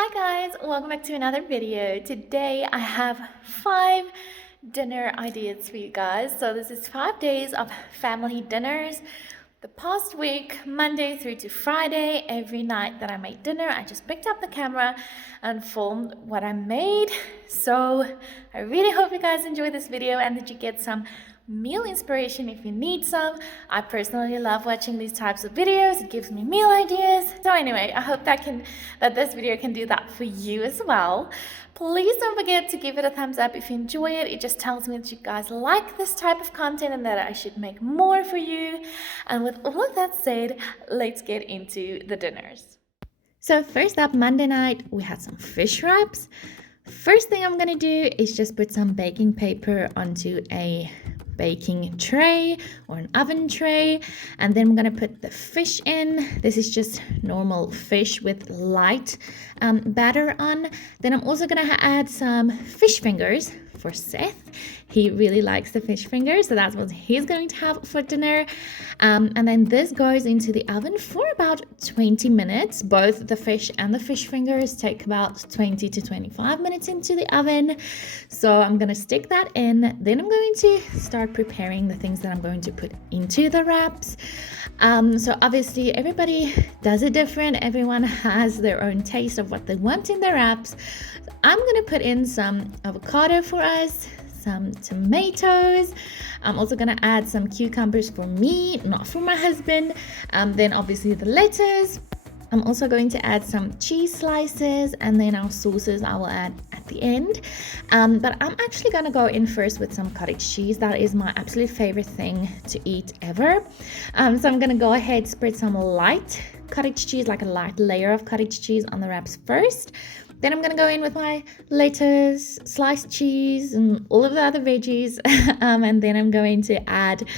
Hi guys, welcome back to another video. Today I have 5 dinner ideas for you guys. So this is 5 days of family dinners. The past week, Monday through to Friday, every night that I made dinner, I just picked up the camera and filmed what I made. So I really hope you guys enjoy this video and that you get some meal inspiration if you need some. I personally love watching these types of videos. It gives me meal ideas. So anyway, I hope that this video can do that for you as well. Please don't forget to give it a thumbs up if you enjoy it. It just tells me that you guys like this type of content and that I should make more for you. And with all of that said, let's get into the dinners. So first up, Monday night, we had some fish wraps. First thing I'm gonna do is just put some baking paper onto a baking tray or an oven tray, and then I'm gonna put the fish in. This is just normal fish with light batter on. Then I'm also gonna add some fish fingers for Seth. He really likes the fish fingers, so that's what he's going to have for dinner. And then this goes into the oven for about 20 minutes. Both the fish and the fish fingers take about 20 to 25 minutes into the oven. So I'm going to stick that in. Then I'm going to start preparing the things that I'm going to put into the wraps. So obviously everybody does it different. Everyone has their own taste of what they want in their wraps. I'm going to put in some avocado for us, some tomatoes. I'm also going to add some cucumbers for me, not for my husband. Then obviously the lettuce. I'm also going to add some cheese slices, and then our sauces I will add at the end. But I'm actually going to go in first with some cottage cheese. That is my absolute favorite thing to eat ever. So I'm going to go ahead, spread some light cottage cheese, like a light layer of cottage cheese on the wraps first. Then I'm going to go in with my lettuce, sliced cheese, and all of the other veggies. And then I'm going to add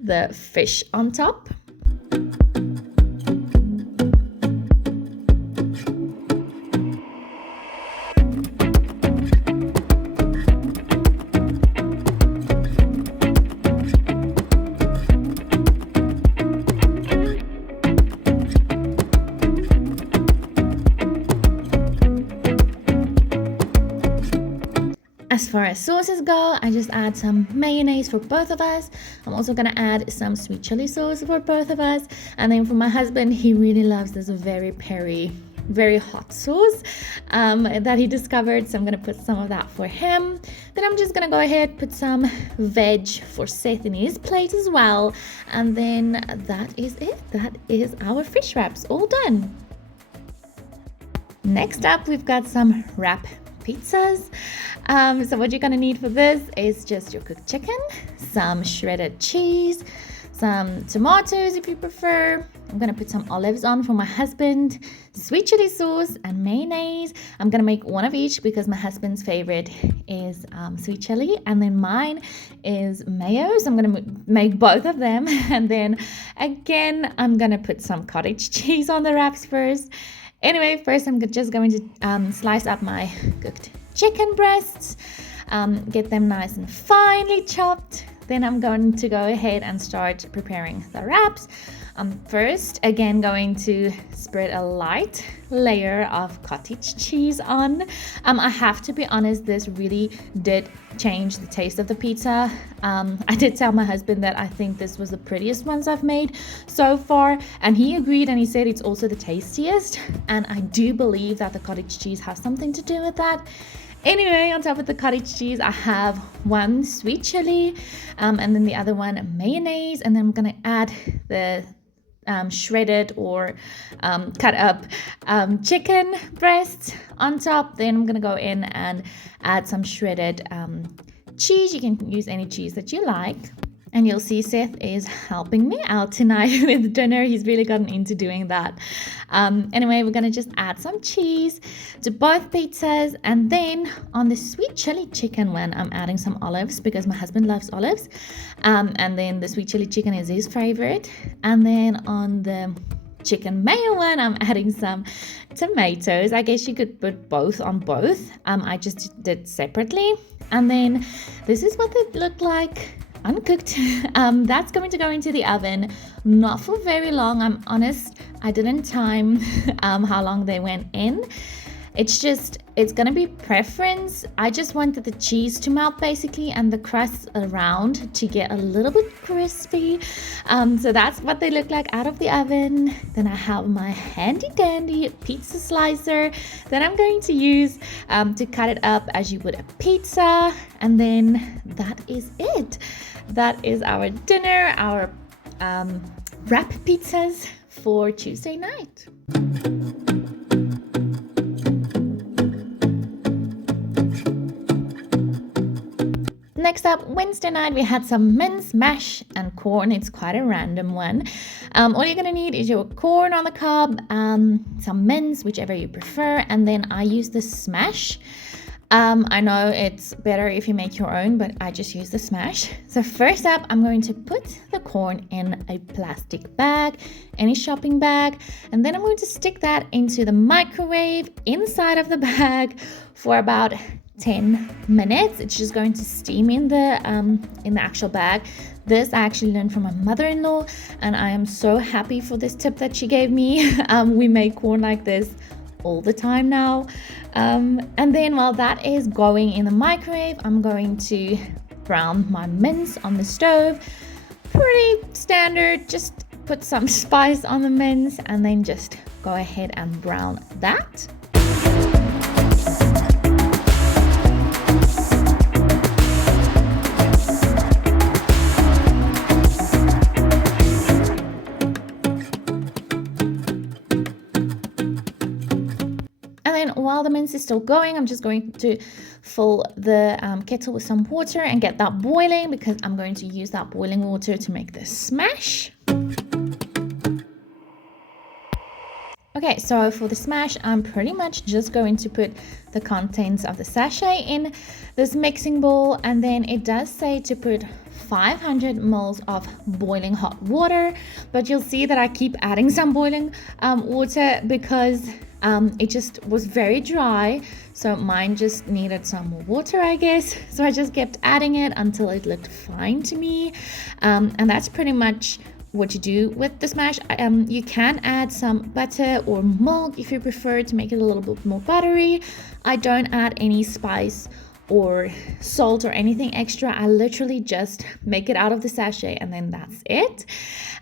the fish on top. As far as sauces go, I just add some mayonnaise for both of us. I'm also going to add some sweet chili sauce for both of us. And then for my husband, he really loves this very hot sauce that he discovered. So I'm going to put some of that for him. Then I'm just going to go ahead, put some veg for Seth in his plate as well. And then that is it. That is our fish wraps all done. Next up, we've got some wrap pizzas. So what you're gonna need for this is just your cooked chicken, some shredded cheese, some tomatoes if you prefer. I'm gonna put some olives on for my husband, sweet chili sauce and mayonnaise. I'm gonna make one of each because my husband's favorite is sweet chili, and then mine is mayo, so I'm gonna make both of them. And then again, I'm gonna put some cottage cheese on the wraps first. Anyway, first I'm just going to slice up my cooked chicken breasts, get them nice and finely chopped. Then I'm going to go ahead and start preparing the wraps. First, again, going to spread a light layer of cottage cheese on. I have to be honest, this really did change the taste of the pizza. I did tell my husband that I think this was the prettiest ones I've made so far, and he agreed, and he said it's also the tastiest. And I do believe that the cottage cheese has something to do with that. Anyway, on top of the cottage cheese, I have one sweet chili, and then the other one mayonnaise, and then I'm gonna add the shredded or cut up chicken breasts on top. Then I'm gonna go in and add some shredded cheese. You can use any cheese that you like. And you'll see Seth is helping me out tonight with dinner. He's really gotten into doing that. Anyway, we're going to just add some cheese to both pizzas. And then on the sweet chili chicken one, I'm adding some olives because my husband loves olives. And then the sweet chili chicken is his favorite. And then on the chicken mayo one, I'm adding some tomatoes. I guess you could put both on both. I just did separately. And then this is what they look like uncooked. That's going to go into the oven, not for very long. I'm honest, I didn't time how long they went in. It's gonna be preference. I just wanted the cheese to melt basically and the crust around to get a little bit crispy. So that's what they look like out of the oven. Then I have my handy dandy pizza slicer that I'm going to use to cut it up as you would a pizza. And then that is it. That is our dinner, our wrap pizzas for Tuesday night. Next up, Wednesday night, we had some mince, mash, and corn. It's quite a random one. All you're going to need is your corn on the cob, some mince, whichever you prefer, and then I use the smash. I know it's better if you make your own, but I just use the smash. So first up, I'm going to put the corn in a plastic bag, any shopping bag, and then I'm going to stick that into the microwave inside of the bag for about 10 minutes. It's just going to steam in the actual bag. This I actually learned from my mother-in-law, and I am so happy for this tip that she gave me. We make corn like this all the time now. And then while that is going in the microwave, I'm going to brown my mince on the stove. Pretty standard, just put some spice on the mince and then just go ahead and brown that. While the mince is still going, I'm just going to fill the kettle with some water and get that boiling, because I'm going to use that boiling water to make the smash. Okay, so for the smash, I'm pretty much just going to put the contents of the sachet in this mixing bowl, and then it does say to put 500 ml of boiling hot water, but you'll see that I keep adding some boiling water because it just was very dry, so mine just needed some more water, I guess. So I just kept adding it until it looked fine to me, and that's pretty much what you do with the smash. You can add some butter or milk if you prefer to make it a little bit more buttery. I don't add any spice or salt or anything extra. I literally just make it out of the sachet and then that's it.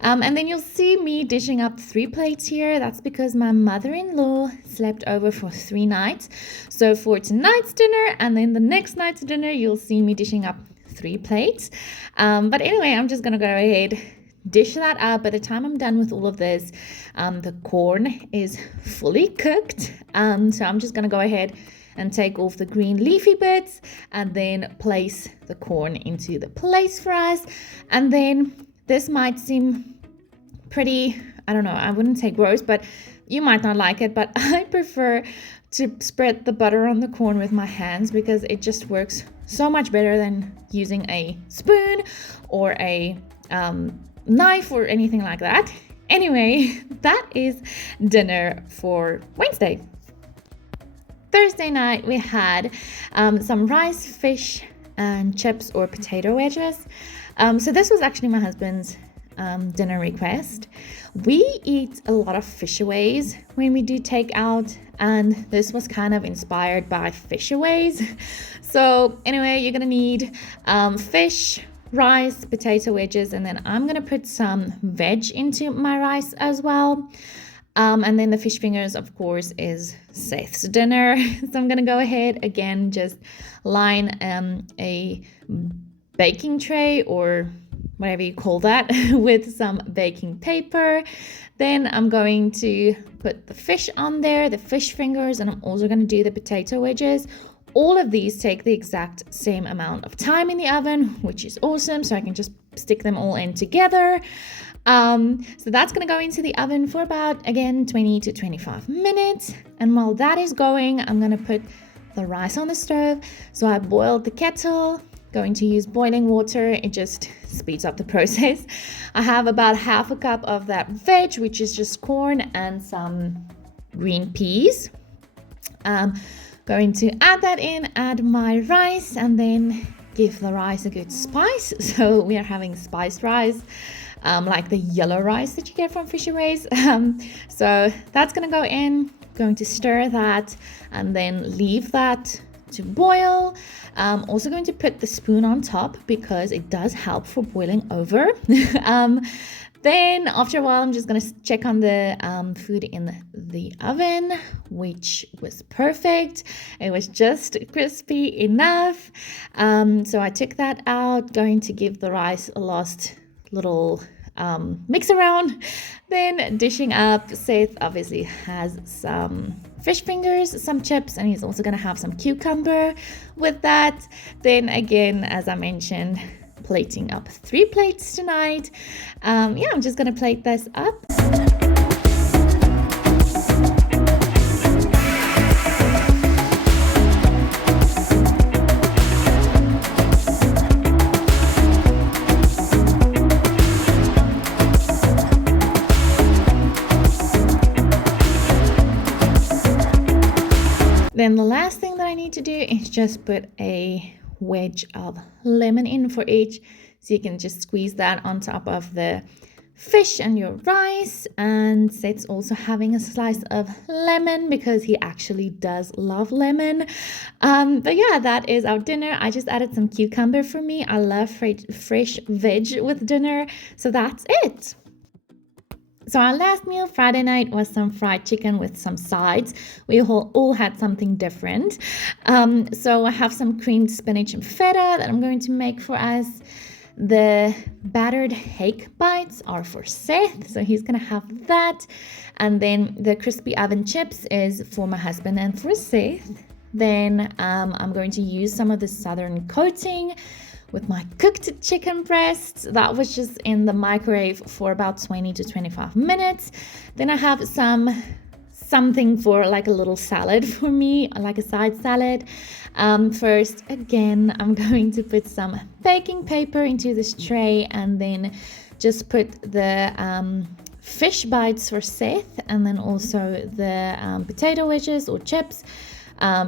And then you'll see me dishing up 3 plates here. That's because my mother-in-law slept over for 3 nights. So for tonight's dinner and then the next night's dinner, you'll see me dishing up 3 plates. But anyway, I'm just gonna go ahead, dish that up. By the time I'm done with all of this, the corn is fully cooked. So I'm just gonna go ahead and take off the green leafy bits and then place the corn into the place for us. And then this might seem pretty, I don't know, I wouldn't say gross, but you might not like it, but I prefer to spread the butter on the corn with my hands because it just works so much better than using a spoon or a knife or anything like that. Anyway, that is dinner for Wednesday. Thursday night, we had some rice, fish, and chips or potato wedges. So this was actually my husband's dinner request. We eat a lot of fishaways when we do takeout, and this was kind of inspired by fishaways. So anyway, you're gonna need fish, rice, potato wedges, and then I'm gonna put some veg into my rice as well. And then the fish fingers, of course, is Seth's dinner. So I'm gonna go ahead again, just line a baking tray or whatever you call that with some baking paper. Then I'm going to put the fish on there, the fish fingers, and I'm also gonna do the potato wedges. All of these take the exact same amount of time in the oven, which is awesome. So I can just stick them all in together. So that's going to go into the oven for about, again, 20 to 25 minutes. And while that is going, I'm going to put the rice on the stove. So I boiled the kettle, going to use boiling water. It just speeds up the process. I have about half a cup of that veg, which is just corn and some green peas. Going to add that in, add my rice, and then give the rice a good spice. So we are having spiced rice. Like the yellow rice that you get from Fisher Ways. So that's gonna go going to stir that and then leave that to boil. Also going to put the spoon on top because it does help for boiling over. Then after a while, I'm just going to check on the food in the oven, which was perfect. It was just crispy enough. So I took that out, going to give the rice a last little mix around. Then dishing up, Seth obviously has some fish fingers, some chips, and he's also going to have some cucumber with that. Then again, as I mentioned, plating up 3 plates tonight. I'm just gonna plate this up. Then the last thing that I need to do is just put a wedge of lemon in for each, so you can just squeeze that on top of the fish and your rice. And Seth's also having a slice of lemon because he actually does love lemon. But yeah, that is our dinner. I just added some cucumber for me. I love fresh veg with dinner, so that's it. So our last meal Friday night was some fried chicken with some sides. We all had something different. So I have some creamed spinach and feta that I'm going to make for us. The battered hake bites are for Seth, so he's going to have that. And then the crispy oven chips is for my husband and for Seth. Then I'm going to use some of the southern coating with my cooked chicken breasts. That was just in the microwave for about 20 to 25 minutes. Then I have something for like a little salad for me, like a side salad. First, again, I'm going to put some baking paper into this tray and then just put the fish bites for Seth, and then also the potato wedges or chips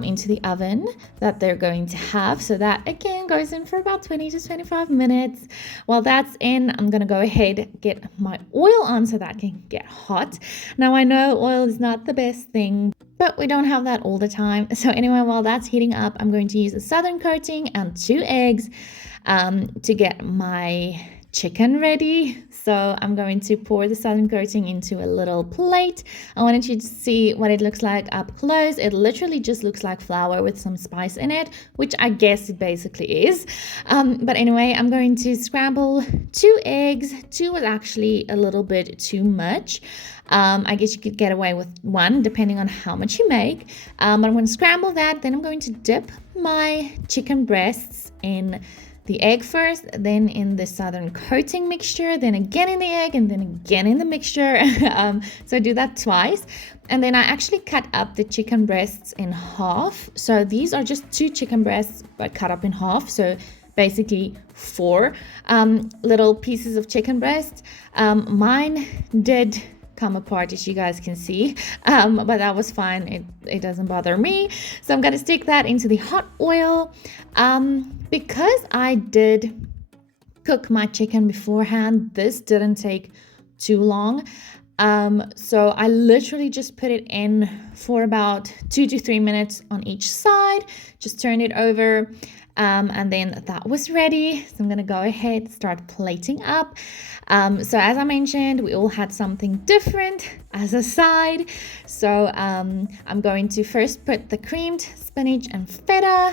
into the oven that they're going to have. So that again goes in for about 20 to 25 minutes. While that's in, I'm going to go ahead get my oil on so that can get hot. Now I know oil is not the best thing, but we don't have that all the time. So anyway, while that's heating up, I'm going to use a southern coating and 2 eggs to get my chicken ready. So I'm going to pour the southern coating into a little plate. I wanted you to see what it looks like up close. It literally just looks like flour with some spice in it, which I guess it basically is. But anyway, I'm going to scramble 2 eggs. 2 was actually a little bit too much. I guess you could get away with 1 depending on how much you make. But I'm going to scramble that. Then I'm going to dip my chicken breasts in the egg first, then in the southern coating mixture, then again in the egg, and then again in the mixture. So I do that twice. And then I actually cut up the chicken breasts in half. So these are just 2 chicken breasts, but cut up in half. So basically 4 little pieces of chicken breast. Mine did come apart, as you guys can see, but that was fine. It doesn't bother me. So I'm gonna stick that into the hot oil. Because I did cook my chicken beforehand, this didn't take too long. So I literally just put it in for about 2 to 3 minutes on each side, just turn it over. And then that was ready. So I'm going to go ahead, start plating up. So as I mentioned, we all had something different as a side. So I'm going to first put the creamed spinach and feta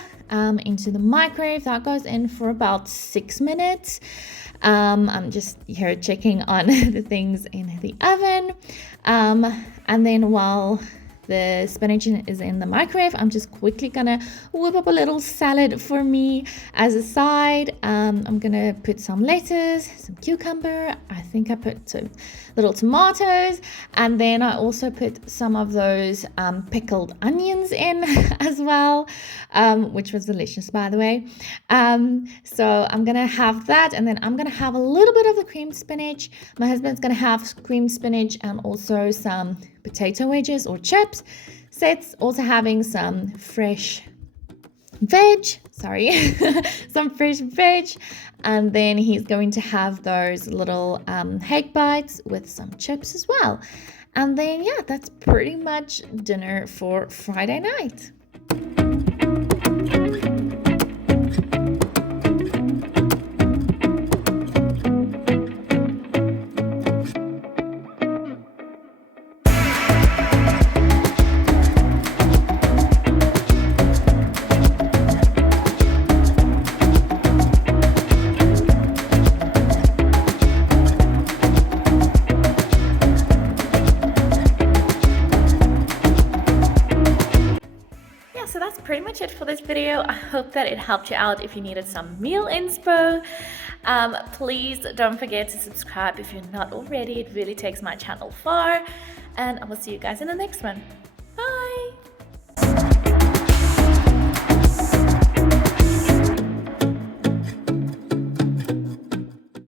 into the microwave. That goes in for about 6 minutes. I'm just here checking on the things in the oven. And then while the spinach is in the microwave, I'm just quickly gonna whip up a little salad for me as a side. I'm gonna put some lettuce, some cucumber. I think I put some little tomatoes, and then I also put some of those pickled onions in as well, which was delicious, by the way. So I'm gonna have that, and then I'm gonna have a little bit of the creamed spinach. My husband's gonna have creamed spinach and also some potato wedges or chips. Seth's also having some fresh veg, some fresh veg, and then he's going to have those little hake bites with some chips as well. And then, yeah, that's pretty much dinner for Friday night. Yeah, so that's pretty much it for this video. I hope that it helped you out if you needed some meal inspo. Please don't forget to subscribe if you're not already. It really takes my channel far. And I will see you guys in the next one.